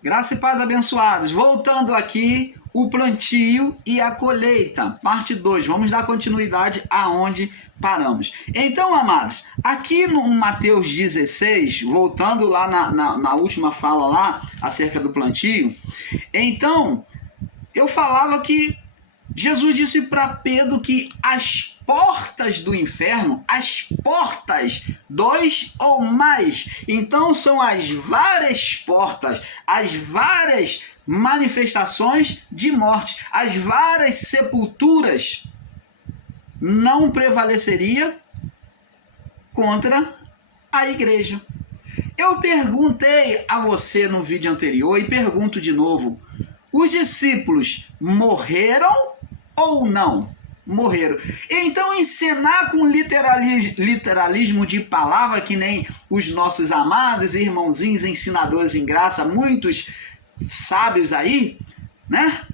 Graça e paz, abençoados. Voltando aqui, o plantio e a colheita, parte 2. Vamos dar continuidade aonde paramos. Então, amados, aqui no Mateus 16, voltando lá na última fala lá, acerca do plantio, então, eu falava que Jesus disse para Pedro que as portas do inferno, as portas, 2 ou mais, então são as várias portas, as várias manifestações de morte, as várias sepulturas, não prevaleceria contra a igreja. Eu perguntei a você no vídeo anterior e pergunto de novo: os discípulos morreram ou não? Morreram. Então, ensinar com literalismo de palavra, que nem os nossos amados irmãozinhos ensinadores em graça, muitos sábios aí, né?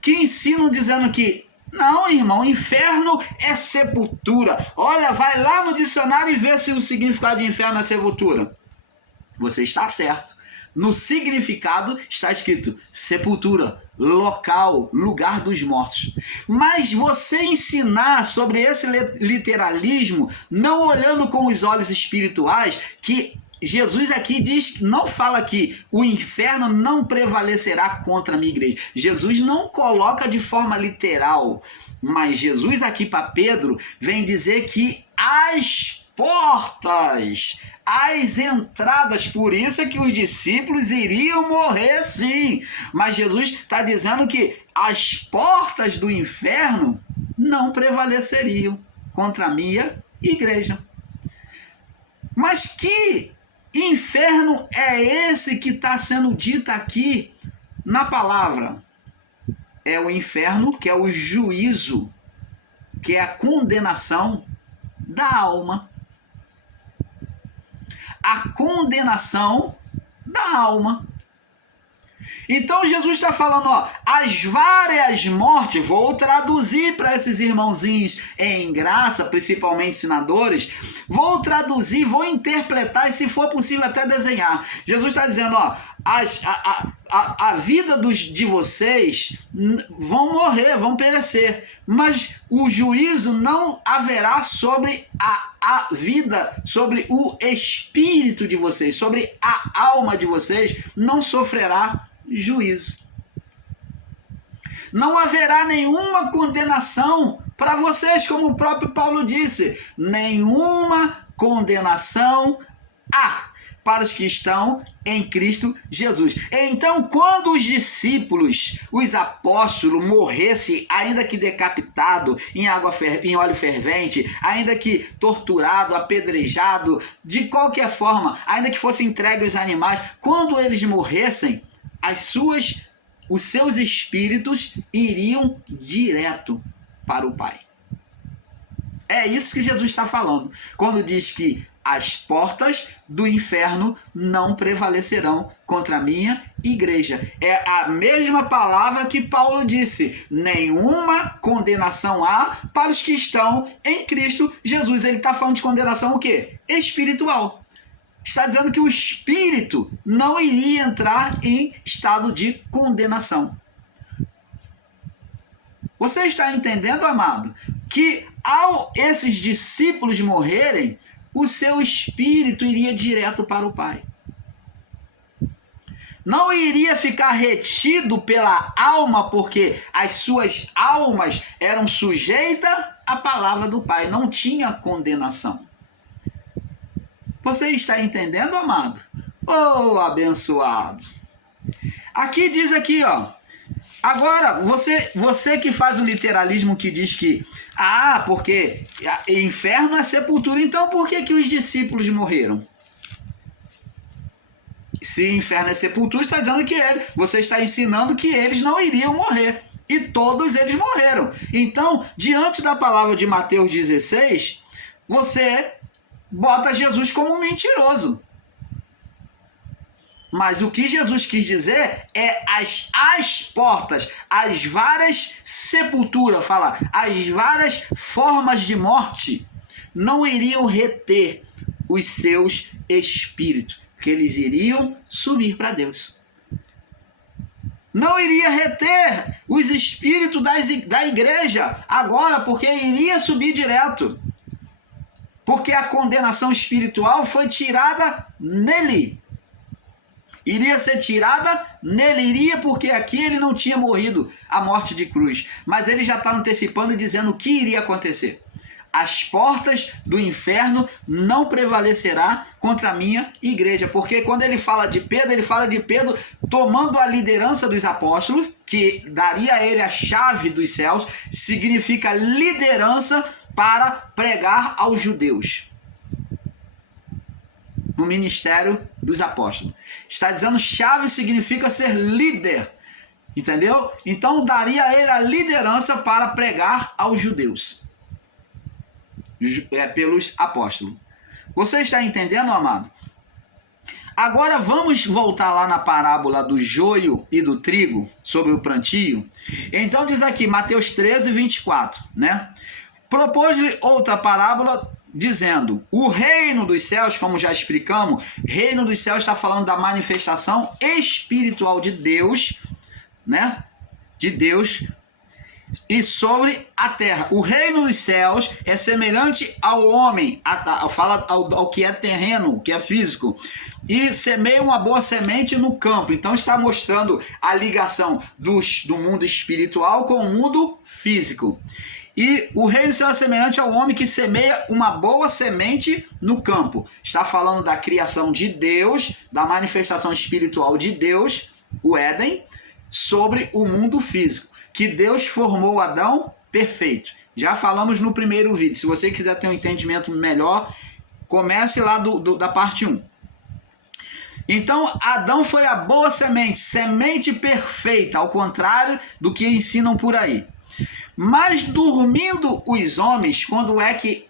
Que ensinam dizendo que não, irmão, inferno é sepultura. Olha, vai lá no dicionário e vê se o significado de inferno é sepultura. Você está certo. No significado está escrito sepultura, local, lugar dos mortos. Mas você ensinar sobre esse literalismo, não olhando com os olhos espirituais, que Jesus aqui diz, não fala que o inferno não prevalecerá contra a minha igreja. Jesus não coloca de forma literal, mas Jesus aqui para Pedro vem dizer que as portas, as entradas, por isso é que os discípulos iriam morrer sim, mas Jesus está dizendo que as portas do inferno não prevaleceriam contra a minha igreja. Mas que inferno é esse que está sendo dito aqui na palavra? É o inferno, que é o juízo, que é a condenação da alma. A condenação da alma. Então Jesus está falando, ó, as várias mortes, vou traduzir para esses irmãozinhos em graça, principalmente ensinadores, vou traduzir, vou interpretar e, se for possível, até desenhar. Jesus está dizendo, ó, a vida de vocês vão morrer, vão perecer, mas o juízo não haverá sobre a vida, sobre o espírito de vocês, sobre a alma de vocês, não sofrerá juízo. Não haverá nenhuma condenação para vocês, como o próprio Paulo disse, nenhuma condenação há para os que estão em Cristo Jesus. Então, quando os discípulos, os apóstolos, morressem, ainda que decapitado, em óleo fervente, ainda que torturado, apedrejado, de qualquer forma, ainda que fossem entregues aos animais, quando eles morressem, os seus espíritos iriam direto para o Pai. É isso que Jesus está falando, quando diz que as portas do inferno não prevalecerão contra a minha igreja. É a mesma palavra que Paulo disse, nenhuma condenação há para os que estão em Cristo Jesus. Ele está falando de condenação o quê? Espiritual. Está dizendo que o espírito não iria entrar em estado de condenação. Você está entendendo, amado? Que ao esses discípulos morrerem, o seu espírito iria direto para o Pai. Não iria ficar retido pela alma, porque as suas almas eram sujeitas à palavra do Pai. Não tinha condenação. Você está entendendo, amado? Oh, abençoado. Aqui diz aqui, ó. Agora, você que faz o literalismo que diz que porque inferno é sepultura, então por que os discípulos morreram? Se inferno é sepultura, está dizendo que você está ensinando que eles não iriam morrer. E todos eles morreram. Então, diante da palavra de Mateus 16, você bota Jesus como mentiroso. Mas o que Jesus quis dizer é as portas, as várias sepulturas, fala, as várias formas de morte não iriam reter os seus espíritos, que eles iriam subir para Deus. não iria reter os espíritos da igreja agora, porque iria subir direto. Porque a condenação espiritual foi tirada nele. Iria ser tirada nele, iria porque aqui ele não tinha morrido a morte de cruz. Mas ele já está antecipando e dizendo o que iria acontecer. As portas do inferno não prevalecerá contra a minha igreja. Porque quando ele fala de Pedro tomando a liderança dos apóstolos, que daria a ele a chave dos céus, significa liderança para pregar aos judeus. No ministério dos apóstolos. Está dizendo chave significa ser líder. Entendeu? Então daria a ele a liderança para pregar aos judeus. Pelos apóstolos. Você está entendendo, amado? Agora vamos voltar lá na parábola do joio e do trigo, sobre o plantio. Então diz aqui, Mateus 13, 24, né? Propôs-lhe outra parábola dizendo, o reino dos céus, como já explicamos, reino dos céus está falando da manifestação espiritual de Deus, né? De Deus e sobre a terra. O reino dos céus é semelhante ao homem, fala ao que é terreno, que é físico, e semeia uma boa semente no campo. Então está mostrando a ligação do mundo espiritual com o mundo físico. E o reino será semelhante ao homem que semeia uma boa semente no campo. Está falando da criação de Deus, da manifestação espiritual de Deus, o Éden, sobre o mundo físico. Que Deus formou Adão perfeito. Já falamos no primeiro vídeo. Se você quiser ter um entendimento melhor, comece lá da parte 1. Então, Adão foi a boa semente, semente perfeita, ao contrário do que ensinam por aí. Mas dormindo os homens, quando é que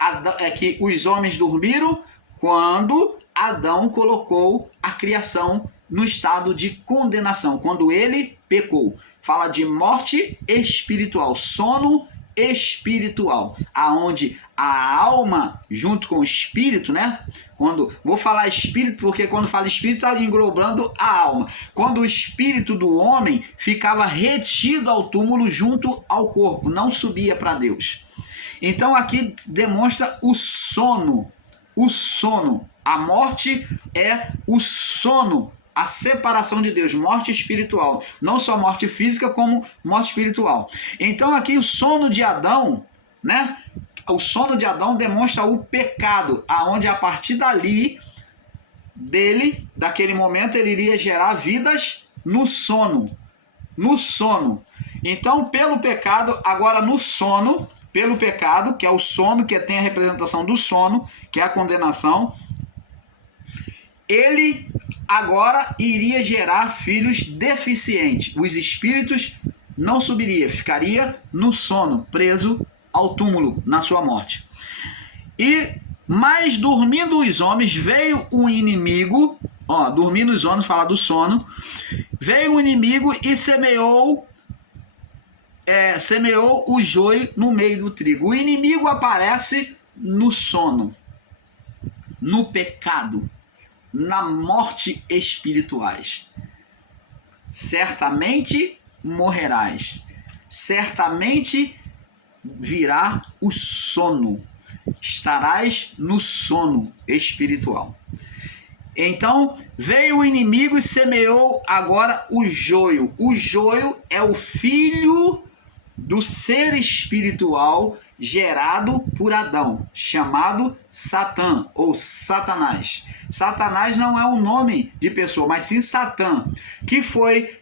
os homens dormiram? Quando Adão colocou a criação no estado de condenação, quando ele pecou. Fala de morte espiritual, sono espiritual, aonde a alma junto com o espírito, né? Vou falar espírito porque quando fala espírito está englobando a alma. Quando o espírito do homem ficava retido ao túmulo junto ao corpo, não subia para Deus. Então aqui demonstra o sono. O sono. A morte é o sono. A separação de Deus, morte espiritual. Não só morte física, como morte espiritual. Então aqui o sono de Adão, né? O sono de Adão demonstra o pecado, aonde a partir dali, daquele momento, ele iria gerar vidas no sono. No sono. Então, pelo pecado, agora no sono, pelo pecado, que é o sono, que tem a representação do sono, que é a condenação, ele agora iria gerar filhos deficientes. Os espíritos não subiriam, ficaria no sono, preso ao túmulo na sua morte. Mas dormindo os homens, veio um inimigo, dormindo os homens, fala do sono, veio um inimigo e semeou o joio no meio do trigo. O inimigo aparece no sono, no pecado, na morte espirituais. Certamente morrerás, certamente virá o sono, estarás no sono espiritual. Então veio o inimigo e semeou agora o joio. O joio é o filho do ser espiritual gerado por Adão, chamado Satã ou Satanás. Satanás não é um nome de pessoa, mas sim Satã, que foi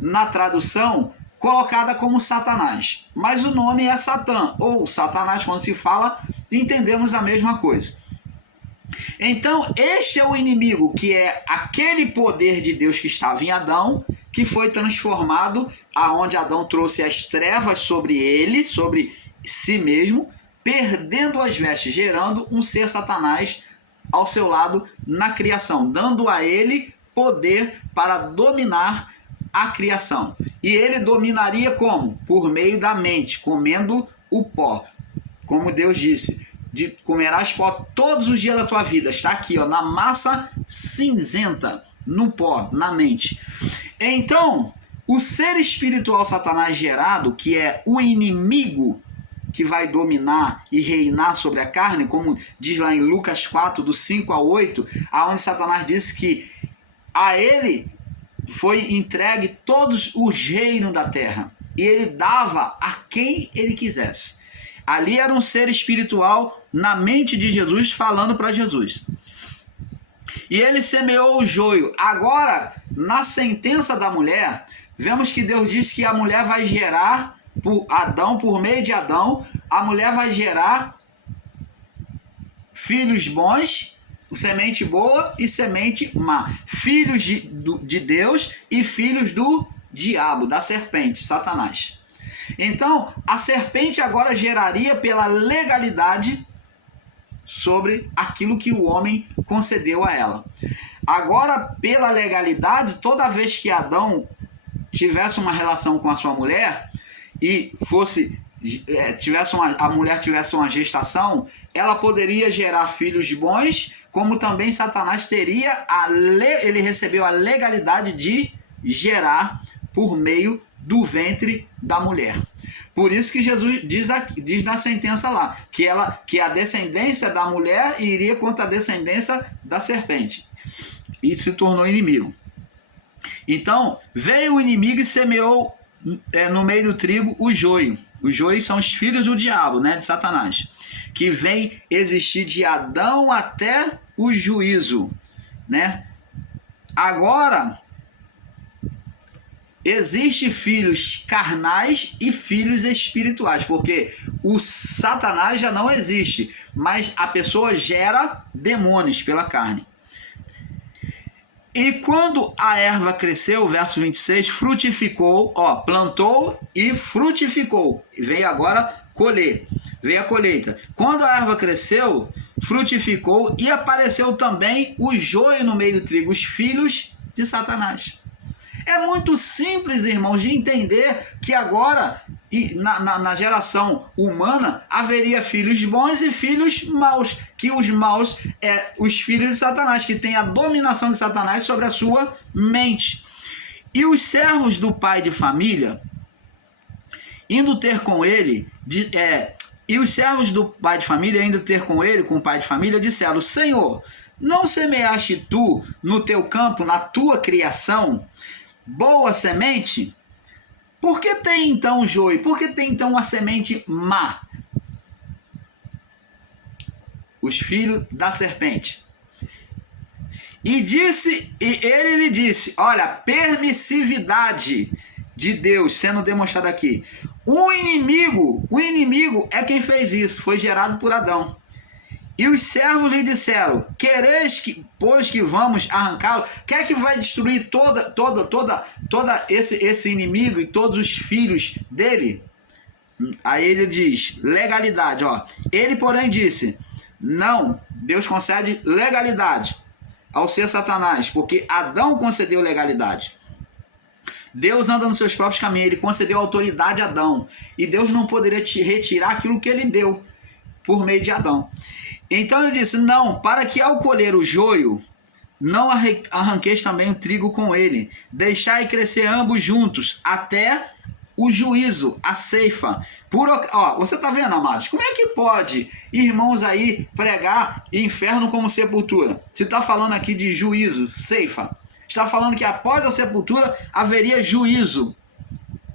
na tradução colocada como Satanás, mas o nome é Satã, ou Satanás. Quando se fala, entendemos a mesma coisa. Então, este é o inimigo, que é aquele poder de Deus que estava em Adão, que foi transformado, aonde Adão trouxe as trevas sobre ele, sobre si mesmo, perdendo as vestes, gerando um ser Satanás ao seu lado na criação, dando a ele poder para dominar a criação. E ele dominaria como? Por meio da mente, comendo o pó. Como Deus disse, comerás pó todos os dias da tua vida. Está aqui, na massa cinzenta, no pó, na mente. Então, o ser espiritual Satanás gerado, que é o inimigo que vai dominar e reinar sobre a carne, como diz lá em Lucas 4, do 5 a 8, aonde Satanás disse que a ele foi entregue todos os reinos da terra, e ele dava a quem ele quisesse. Ali era um ser espiritual na mente de Jesus, falando para Jesus. E ele semeou o joio. Agora, na sentença da mulher, vemos que Deus diz que a mulher vai gerar, por meio de Adão, a mulher vai gerar filhos bons, semente boa e semente má. Filhos de Deus e filhos do diabo, da serpente, Satanás. Então, a serpente agora geraria pela legalidade sobre aquilo que o homem concedeu a ela. Agora, pela legalidade, toda vez que Adão tivesse uma relação com a sua mulher e a mulher tivesse uma gestação, ela poderia gerar filhos bons, como também Satanás teria ele recebeu a legalidade de gerar por meio do ventre da mulher. Por isso que Jesus diz na sentença lá, que a descendência da mulher iria contra a descendência da serpente. E se tornou inimigo. Então, veio o inimigo e semeou no meio do trigo o joio. Os joios são os filhos do diabo, né, de Satanás, que vem existir de Adão até o juízo, né? Agora, existe filhos carnais e filhos espirituais, porque o Satanás já não existe, mas a pessoa gera demônios pela carne. E quando a erva cresceu, verso 26, frutificou, plantou e frutificou. Veio agora colher, veio a colheita. Quando a erva cresceu, frutificou e apareceu também o joio no meio do trigo, os filhos de Satanás. É muito simples, irmãos, de entender que agora, na geração humana, haveria filhos bons e filhos maus. Que os maus os filhos de Satanás, que tem a dominação de Satanás sobre a sua mente. E os servos do pai de família, indo ter com ele, com o pai de família, disseram: Senhor, não semeaste tu no teu campo, na tua criação, boa semente? Por que tem então joio? Por que tem então a semente má? Os filhos da serpente. E ele lhe disse, olha, permissividade de Deus sendo demonstrada aqui. O inimigo é quem fez isso, foi gerado por Adão. E os servos lhe disseram: quereis que, pois que vamos arrancá-lo? Quer que vai destruir toda esse inimigo e todos os filhos dele? Aí ele diz, legalidade, Ele, porém, disse, não, Deus concede legalidade ao ser Satanás, porque Adão concedeu legalidade. Deus anda nos seus próprios caminhos, ele concedeu autoridade a Adão. E Deus não poderia te retirar aquilo que ele deu por meio de Adão. Então ele disse, não, para que ao colher o joio, não arranqueis também o trigo com ele. Deixai crescer ambos juntos, até o juízo, a ceifa. Você está vendo, amados? Como é que pode irmãos aí pregar inferno como sepultura? Se está falando aqui de juízo, ceifa. Está falando que após a sepultura haveria juízo,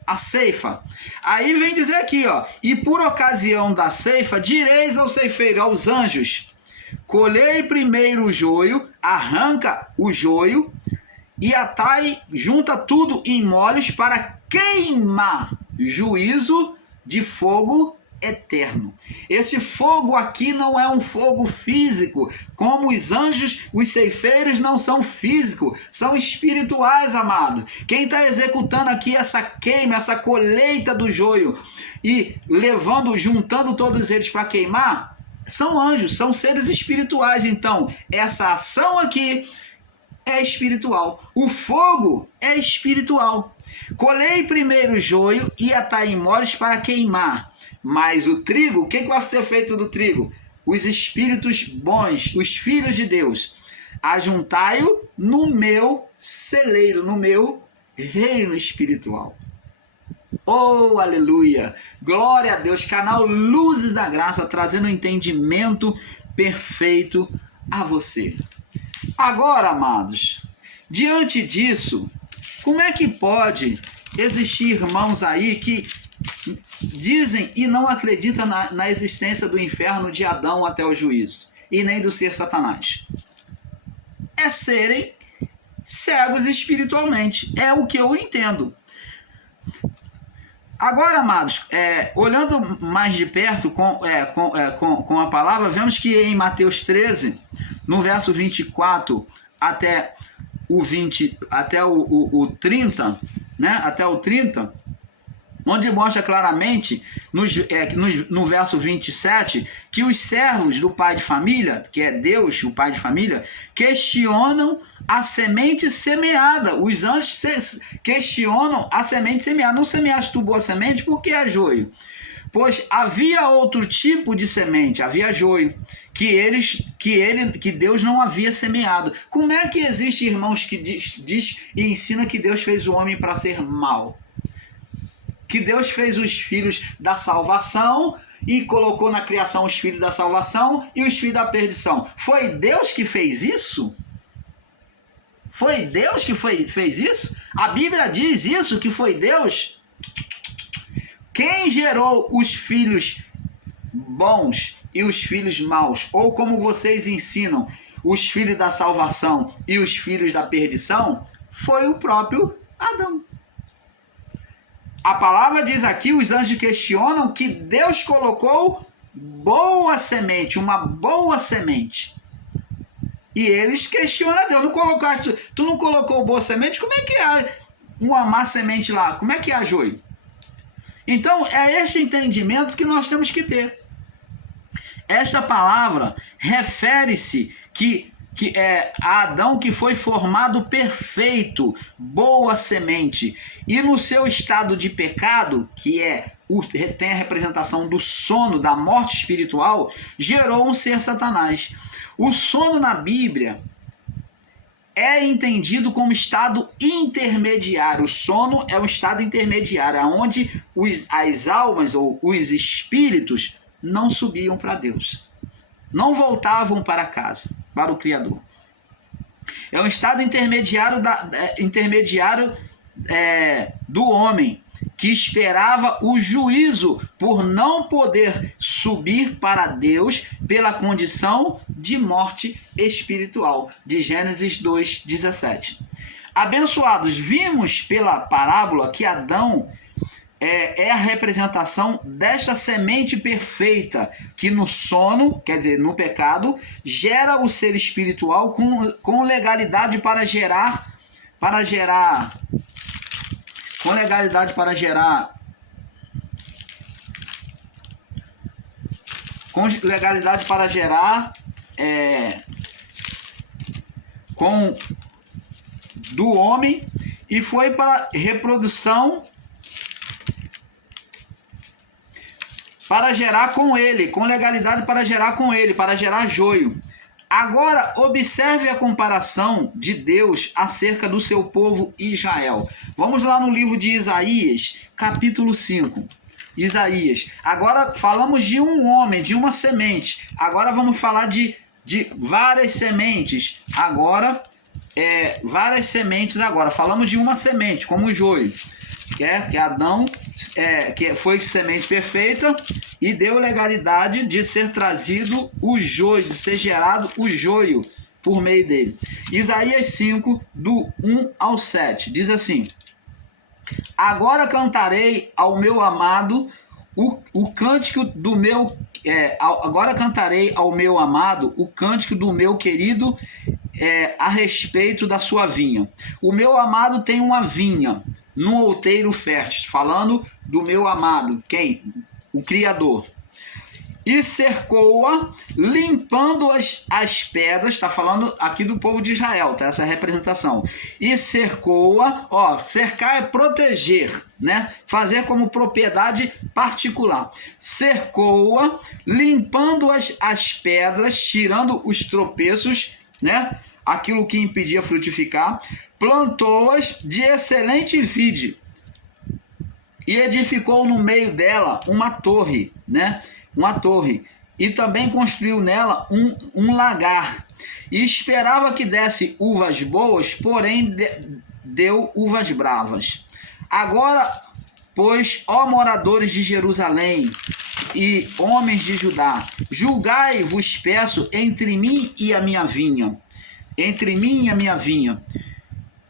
a ceifa. Aí vem dizer aqui, e por ocasião da ceifa, direis ao ceifeiro, aos anjos, colhei primeiro o joio, arranca o joio, e atai, junta tudo em molhos para queimar, juízo de fogo eterno. Esse fogo aqui não é um fogo físico, como os anjos, os ceifeiros não são físicos, são espirituais, amado. Quem está executando aqui essa queima, essa colheita do joio e juntando todos eles para queimar, são anjos, são seres espirituais. Então, essa ação aqui é espiritual. O fogo é espiritual. Colhei primeiro o joio e atai em molhos para queimar. Mas o trigo, o que vai ser feito do trigo? Os espíritos bons, os filhos de Deus, ajuntai-o no meu celeiro, no meu reino espiritual. Oh, aleluia! Glória a Deus, canal Luzes da Graça, trazendo entendimento perfeito a você. Agora, amados, diante disso, como é que pode existir irmãos aí que dizem e não acreditam na existência do inferno de Adão até o juízo, e nem do ser Satanás? É serem cegos espiritualmente, é o que eu entendo. Agora, amados, olhando mais de perto com a palavra, vemos que em Mateus 13, no verso 24 até o 30, né? Até o 30, onde mostra claramente, no verso 27, que os servos do pai de família, que é Deus, o pai de família, questionam a semente semeada. Os anjos questionam a semente semeada. Não semeaste tu boa semente, porque é joio? Pois havia outro tipo de semente, havia joio, que Deus não havia semeado. Como é que existe irmãos que diz e ensina que Deus fez o homem para ser mau? Que Deus fez os filhos da salvação e colocou na criação os filhos da salvação e os filhos da perdição. Foi Deus que fez isso? Foi Deus que fez isso? A Bíblia diz isso, que foi Deus? Quem gerou os filhos bons e os filhos maus? Ou como vocês ensinam, os filhos da salvação e os filhos da perdição? Foi o próprio Adão. A palavra diz aqui, os anjos questionam que Deus colocou boa semente, uma boa semente. E eles questionam a Deus. Tu não colocou boa semente? Como é que é uma má semente lá? Como é que é joio? Então, é esse entendimento que nós temos que ter. Esta palavra refere-se que é a Adão, que foi formado perfeito, boa semente. E no seu estado de pecado, que tem a representação do sono, da morte espiritual, gerou um ser Satanás. O sono na Bíblia é entendido como estado intermediário. O sono é um estado intermediário, onde as almas ou os espíritos não subiam para Deus, não voltavam para casa, para o Criador. É um estado intermediário do homem, que esperava o juízo por não poder subir para Deus pela condição de morte espiritual, de Gênesis 2:17. Abençoados, vimos pela parábola que Adão é a representação desta semente perfeita, que no sono, quer dizer, no pecado, gera o ser espiritual com legalidade para gerar com legalidade para gerar do homem, e foi para reprodução, para gerar com ele, com legalidade para gerar com ele, para gerar joio. Agora, observe a comparação de Deus acerca do seu povo Israel. Vamos lá no livro de Isaías, capítulo 5. Isaías. Agora falamos de um homem, de uma semente. Agora vamos falar de várias sementes. Várias sementes agora. Falamos de uma semente, como o joio. Que Adão que foi semente perfeita e deu legalidade de ser trazido o joio, de ser gerado o joio por meio dele. Isaías 5, do 1 ao 7, diz assim: agora cantarei ao meu amado o cântico do meu... agora cantarei ao meu amado o cântico do meu querido a respeito da sua vinha. O meu amado tem uma vinha num outeiro fértil, falando do meu amado, quem? O Criador. E cercou-a, limpando as pedras, está falando aqui do povo de Israel, tá? Essa representação. E cercou-a, cercar é proteger, né? Fazer como propriedade particular. Cercou-a, limpando as pedras, tirando os tropeços, né? aquilo que impedia frutificar, plantou-as de excelente vide e edificou no meio dela uma torre, né? Uma torre. E também construiu nela um lagar. E esperava que desse uvas boas, porém deu uvas bravas. Agora, pois, ó moradores de Jerusalém e homens de Judá, julgai, vos peço, entre mim e a minha vinha. Entre mim e a minha vinha.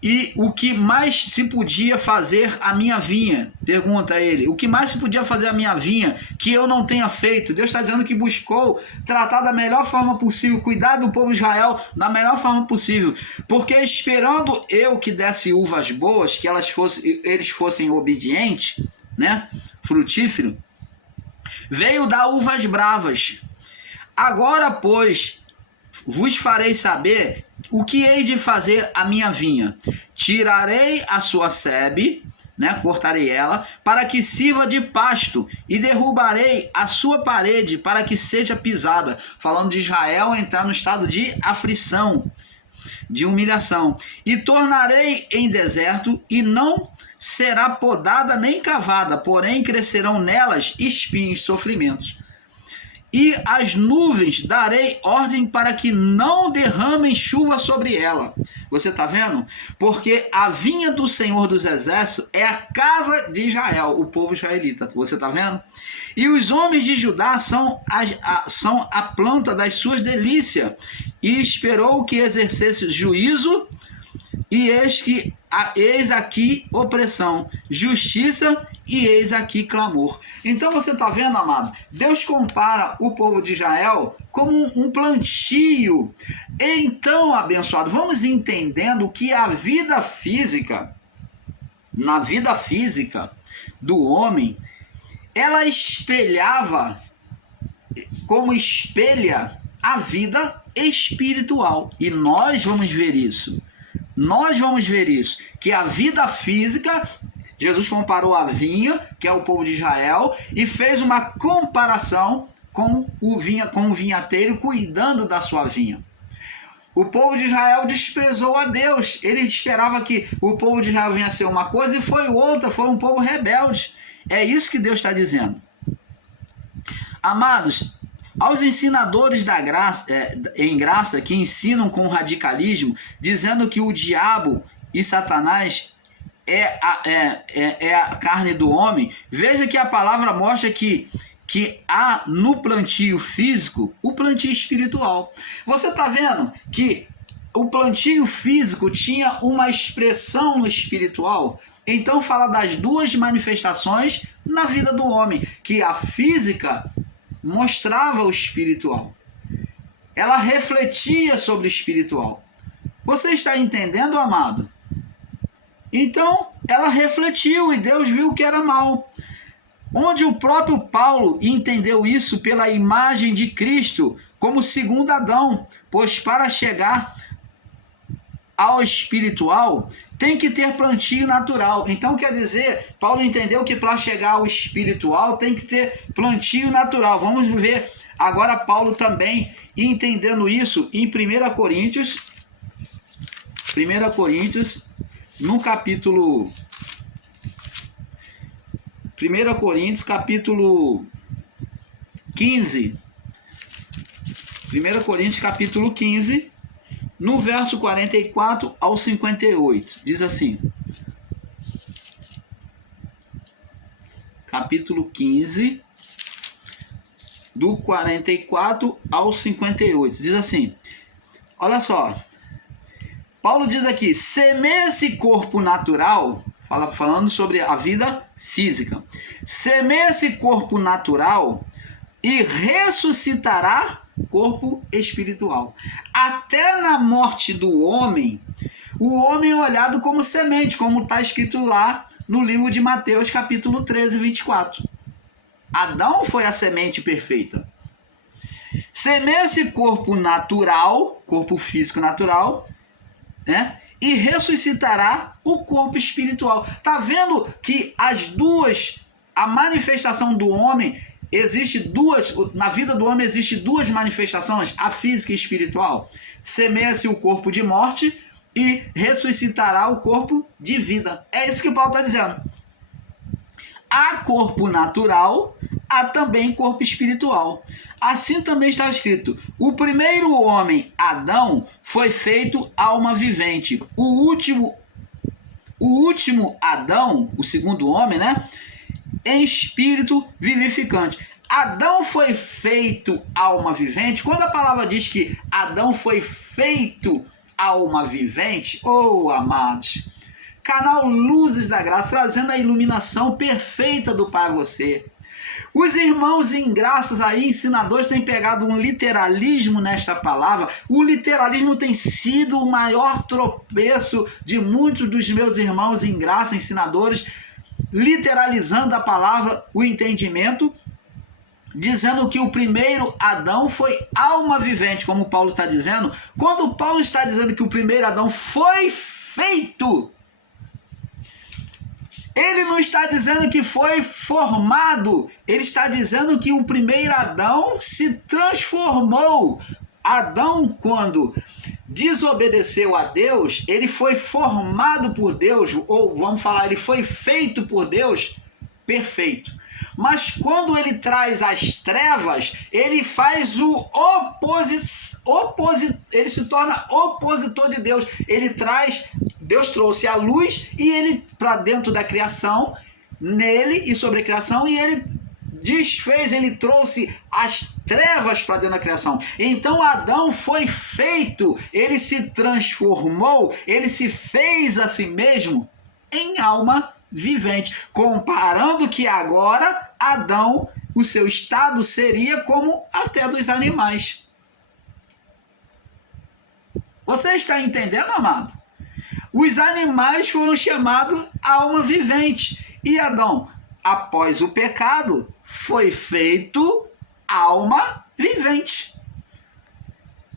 E o que mais se podia fazer a minha vinha? Pergunta ele. O que mais se podia fazer a minha vinha que eu não tenha feito? Deus está dizendo que buscou tratar da melhor forma possível, cuidar do povo de Israel da melhor forma possível. Porque esperando eu que desse uvas boas, que eles fossem obedientes, né? Frutífero, veio dar uvas bravas. Agora, pois, vos farei saber o que hei de fazer a minha vinha. Tirarei a sua sebe, né, cortarei ela, para que sirva de pasto, e derrubarei a sua parede para que seja pisada. Falando de Israel entrar no estado de aflição, de humilhação. E tornarei em deserto, e não será podada nem cavada, porém crescerão nelas espinhos e sofrimentos. E as nuvens darei ordem para que não derramem chuva sobre ela. Você está vendo? Porque a vinha do Senhor dos Exércitos é a casa de Israel, o povo israelita. Você está vendo? E os homens de Judá são a planta das suas delícias. E esperou que exercesse juízo, e eis aqui opressão, justiça, e eis aqui clamor. Então você está vendo, amado? Deus compara o povo de Israel como um plantio. Então, abençoado, vamos entendendo que a vida física, na vida física do homem, ela espelhava, como espelha, a vida espiritual. E nós vamos ver isso. Nós vamos ver isso, que a vida física, Jesus comparou a vinha, que é o povo de Israel, e fez uma comparação com o vinhateiro cuidando da sua vinha. O povo de Israel desprezou a Deus. Ele esperava que o povo de Israel vinha a ser uma coisa e foi outra, foi um povo rebelde. É isso que Deus está dizendo. Amados, aos ensinadores da graça, em graça, que ensinam com radicalismo, dizendo que o diabo e Satanás é a carne do homem, veja que a palavra mostra que há no plantio físico o plantio espiritual. Você está vendo que o plantio físico tinha uma expressão no espiritual? Então fala das duas manifestações na vida do homem, que a física mostrava o espiritual. Ela refletia sobre o espiritual. Você está entendendo, amado? Então, ela refletiu e Deus viu que era mal. Onde o próprio Paulo entendeu isso pela imagem de Cristo como segundo Adão, pois para chegar ao espiritual tem que ter plantio natural. Então quer dizer, Paulo entendeu que para chegar ao espiritual tem que ter plantio natural. Vamos ver agora Paulo também entendendo isso em 1 Coríntios, no capítulo 1 Coríntios, capítulo 15. 1 Coríntios, capítulo 15, no verso 44 ao 58. Diz assim. Capítulo 15, do 44 ao 58. Diz assim. Olha só. Paulo diz aqui: semeia esse corpo natural, falando sobre a vida física. Semeia esse corpo natural e ressuscitará corpo espiritual. Até na morte do homem, o homem é olhado como semente, como está escrito lá no livro de Mateus, capítulo 13, 24. Adão foi a semente perfeita. Semeia esse corpo natural, corpo físico natural, né? E ressuscitará o corpo espiritual. Tá vendo que as duas, a manifestação do homem, na vida do homem existe duas manifestações, a física e espiritual. Semeia-se o corpo de morte e ressuscitará o corpo de vida. É isso que Paulo está dizendo. Há corpo natural, há também corpo espiritual. Assim também está escrito: o primeiro homem, Adão, foi feito alma vivente. O último Adão, o segundo homem, né? Em espírito vivificante. Adão foi feito alma vivente. Quando a palavra diz que Adão foi feito alma vivente, oh, amados, canal Luzes da Graça, trazendo a iluminação perfeita do Pai a você. Os irmãos em graças aí, ensinadores, têm pegado um literalismo nesta palavra. O literalismo tem sido o maior tropeço de muitos dos meus irmãos em graça, ensinadores, literalizando a palavra, o entendimento, dizendo que o primeiro Adão foi alma vivente, como Paulo está dizendo. Quando Paulo está dizendo que o primeiro Adão foi feito, ele não está dizendo que foi formado, ele está dizendo que o primeiro Adão se transformou. Adão, quando desobedeceu a Deus, ele foi formado por Deus, ou vamos falar, ele foi feito por Deus perfeito. Mas quando ele traz as trevas, ele faz o ele se torna opositor de Deus. Deus trouxe a luz e ele para dentro da criação, nele e sobre a criação, e ele desfez, ele trouxe as trevas para dentro da criação. Então Adão foi feito, ele se transformou, ele se fez a si mesmo em alma vivente, comparando que agora Adão, o seu estado seria como até dos animais. Você está entendendo, amado? Os animais foram chamados alma vivente. E Adão, após o pecado, foi feito alma vivente.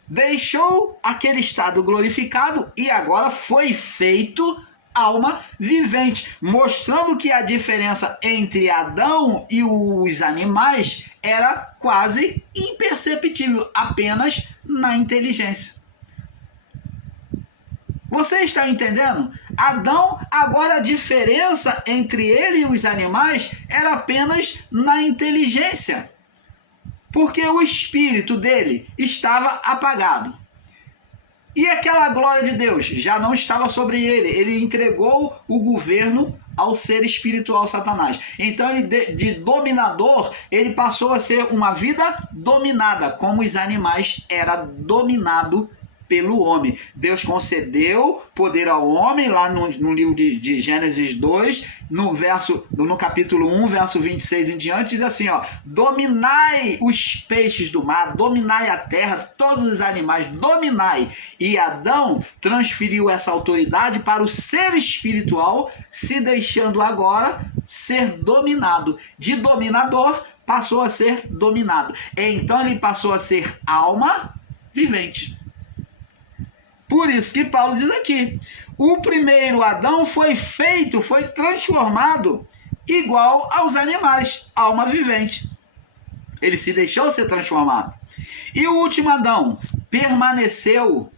Deixou aquele estado glorificado e agora foi feito alma vivente, mostrando que a diferença entre Adão e os animais era quase imperceptível, apenas na inteligência. Você está entendendo? Adão, agora a diferença entre ele e os animais era apenas na inteligência, porque o espírito dele estava apagado. E aquela glória de Deus já não estava sobre ele. Ele entregou o governo ao ser espiritual Satanás. Então, ele de dominador, ele passou a ser uma vida dominada, como os animais era dominado pelo homem. Deus concedeu poder ao homem, lá no livro de Gênesis 2, no capítulo 1, verso 26 em diante, diz assim, ó: dominai os peixes do mar, dominai a terra, todos os animais, dominai. E Adão transferiu essa autoridade para o ser espiritual, se deixando agora ser dominado. De dominador, passou a ser dominado. Então ele passou a ser alma vivente. Por isso que Paulo diz aqui, o primeiro Adão foi feito, foi transformado igual aos animais, alma vivente. Ele se deixou ser transformado. E o último Adão permaneceu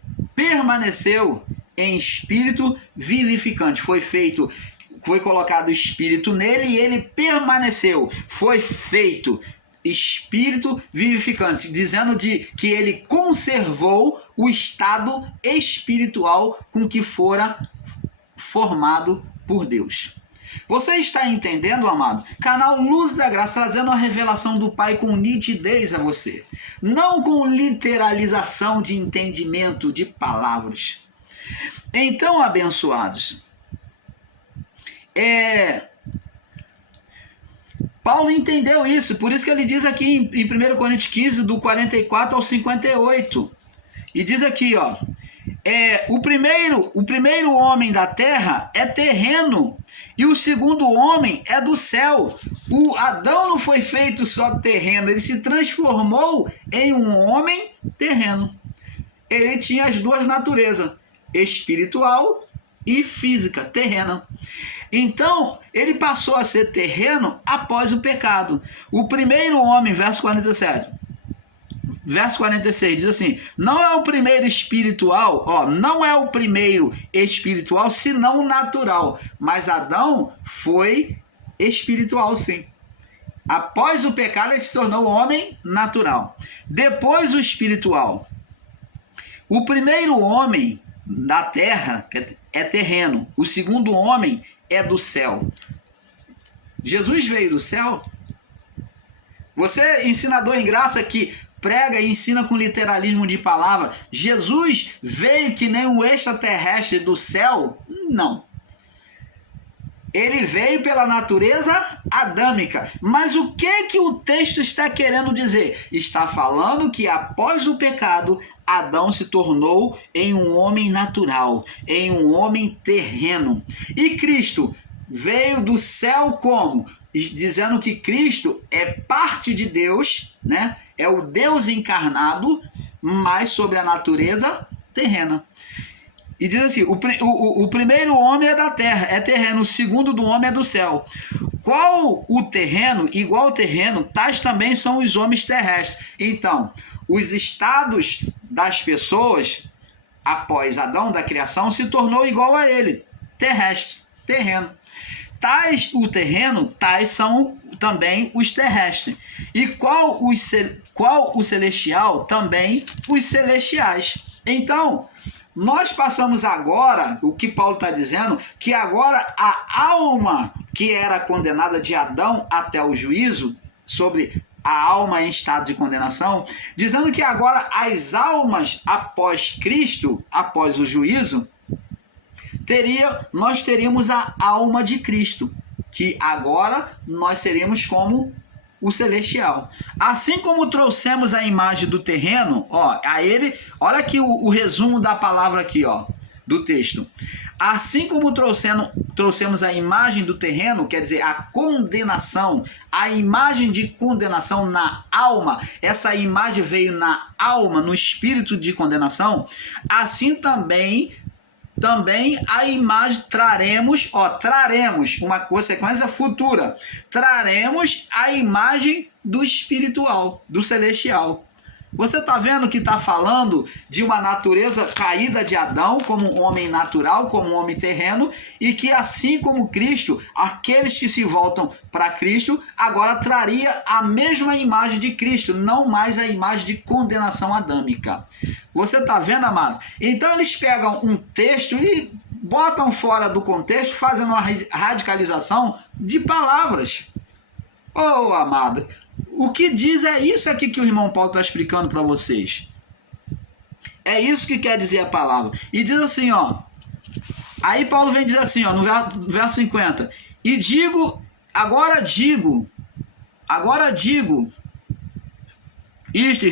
em espírito vivificante. Foi colocado espírito nele e ele permaneceu. Foi feito espírito vivificante, dizendo que ele conservou o estado espiritual com que fora formado por Deus. Você está entendendo, amado? Canal Luz da Graça, trazendo a revelação do Pai com nitidez a você, não com literalização de entendimento de palavras. Então, abençoados, Paulo entendeu isso, por isso que ele diz aqui em 1 Coríntios 15, do 44 ao 58, e diz aqui, ó, o primeiro homem da terra é terreno, e o segundo homem é do céu. O Adão não foi feito só terreno, ele se transformou em um homem terreno. Ele tinha as duas naturezas, espiritual e física, terrena. Então, ele passou a ser terreno após o pecado. O primeiro homem, verso 47. Verso 46 diz assim: não é o primeiro espiritual, não é o primeiro espiritual, senão natural. Mas Adão foi espiritual, sim. Após o pecado, ele se tornou homem natural. Depois o espiritual. O primeiro homem da terra é terreno. O segundo homem é do céu. Jesus veio do céu? Você, ensinador em graça, que prega e ensina com literalismo de palavra, Jesus veio que nem um extraterrestre do céu? Não. Ele veio pela natureza adâmica. Mas o que o texto está querendo dizer? Está falando que após o pecado, Adão se tornou em um homem natural, em um homem terreno. E Cristo veio do céu como? Dizendo que Cristo é parte de Deus, né? É o Deus encarnado, mas sobre a natureza terrena. E diz assim: o primeiro homem é da terra, é terreno, o segundo do homem é do céu. Qual o terreno? Igual ao terreno, tais também são os homens terrestres. Então, os estados das pessoas, após Adão da criação, se tornou igual a ele, terrestre, terreno. Tais o terreno, tais são também os terrestres. E qual o celestial? Também os celestiais. Então, nós passamos agora, o que Paulo está dizendo, que agora a alma que era condenada de Adão até o juízo, sobre a alma em estado de condenação, dizendo que agora as almas após Cristo, após o juízo, nós teríamos a alma de Cristo, que agora nós seríamos como o celestial. Assim como trouxemos a imagem do terreno, olha aqui o resumo da palavra aqui, do texto. Assim como trouxemos a imagem do terreno, quer dizer, a condenação, a imagem de condenação na alma, essa imagem veio na alma, no espírito de condenação, assim também a imagem traremos uma consequência futura, traremos a imagem do espiritual, do celestial. Você está vendo que está falando de uma natureza caída de Adão como um homem natural, como um homem terreno, e que assim como Cristo, aqueles que se voltam para Cristo, agora traria a mesma imagem de Cristo, não mais a imagem de condenação adâmica. Você está vendo, amado? Então eles pegam um texto e botam fora do contexto, fazendo uma radicalização de palavras. Amado, o que diz é isso aqui que o irmão Paulo está explicando para vocês. É isso que quer dizer a palavra. E diz assim, aí Paulo vem dizer assim, no verso 50. E agora digo, isto, irmão.